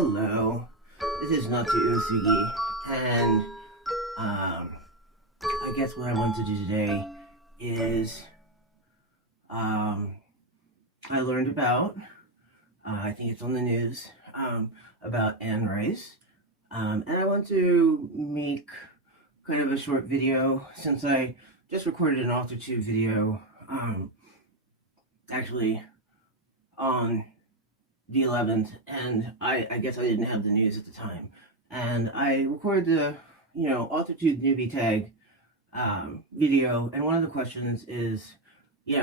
Hello, this is Natsuya Uesugi, and I guess what I want to do today is I learned about, I think it's on the news, about Anne Rice, and I want to make kind of a short video since I just recorded an AuthorTube video, actually on the 11th, and I guess I didn't have the news at the time, and I recorded the AuthorTube newbie tag video, and one of the questions is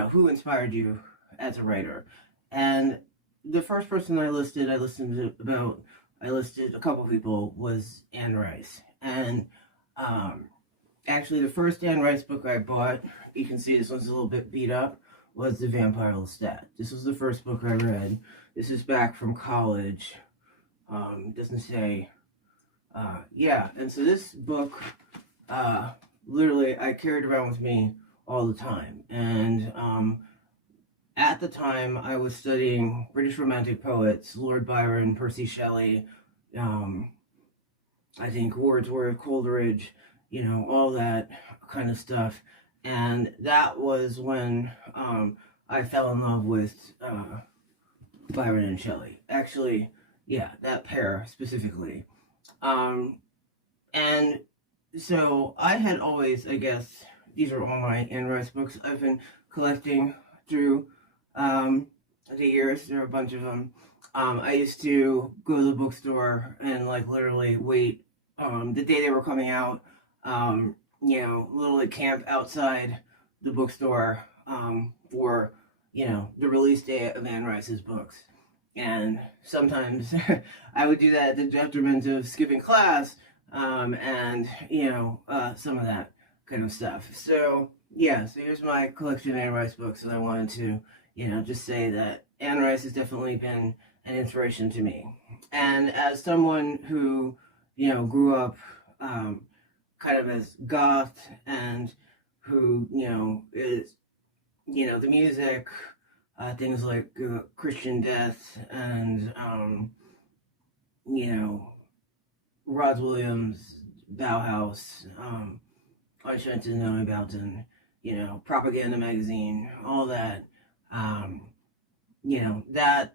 who inspired you as a writer. And the first person I listed a couple people, was Anne Rice. And actually the first Anne Rice book I bought, you can see this one's a little bit beat up, was the Vampire Lestat. This was the first book I read. This is back from college. Doesn't say, yeah. And so this book, literally I carried around with me all the time. And at the time I was studying British Romantic poets, Lord Byron, Percy, Shelley, I think Wordsworth, Coleridge, all that kind of stuff. And that was when I fell in love with Byron and Shelley. Actually, yeah, that pair specifically. And so I had always, I guess, these are all my Anne Rice books I've been collecting through the years. There are a bunch of them. I used to go to the bookstore and literally wait the day they were coming out. Literally camp outside the bookstore for, the release day of Anne Rice's books. And sometimes I would do that at the detriment of skipping class, and, some of that kind of stuff. So, yeah, so here's my collection of Anne Rice books, and I wanted to, just say that Anne Rice has definitely been an inspiration to me. And as someone who, grew up kind of as goth, and who, is, the music, things like Christian Death and, Rod Williams, Bauhaus, Unshunted and Neubauten, Propaganda Magazine, all that, that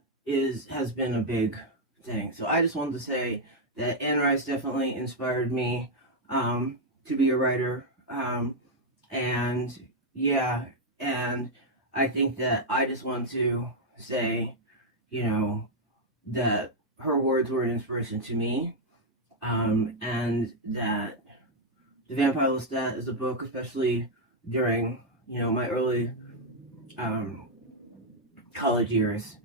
has been a big thing. So I just wanted to say that Anne Rice definitely inspired me to be a writer, and yeah, and I think that I just want to say, that her words were an inspiration to me, and that the Vampire Lestat is a book, especially during, my early college years,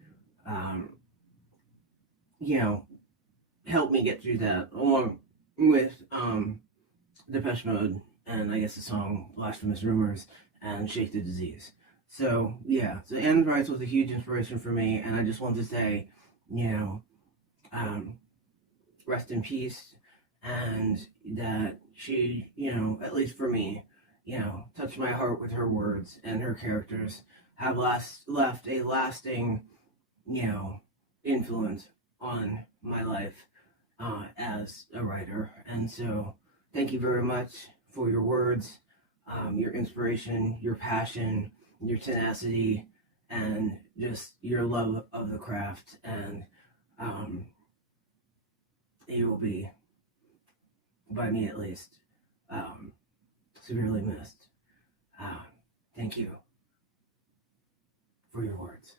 helped me get through that, along with Depeche Mode, and I guess the song Blasphemous Rumors, and Shake the Disease. So, yeah, so Anne Rice was a huge inspiration for me, and I just want to say, rest in peace, and that she, at least for me, touched my heart with her words, and her characters have left a lasting, influence on my life as a writer. And so, thank you very much for your words, your inspiration, your passion, your tenacity, and just your love of the craft. And you will be, by me at least, severely missed. Thank you for your words.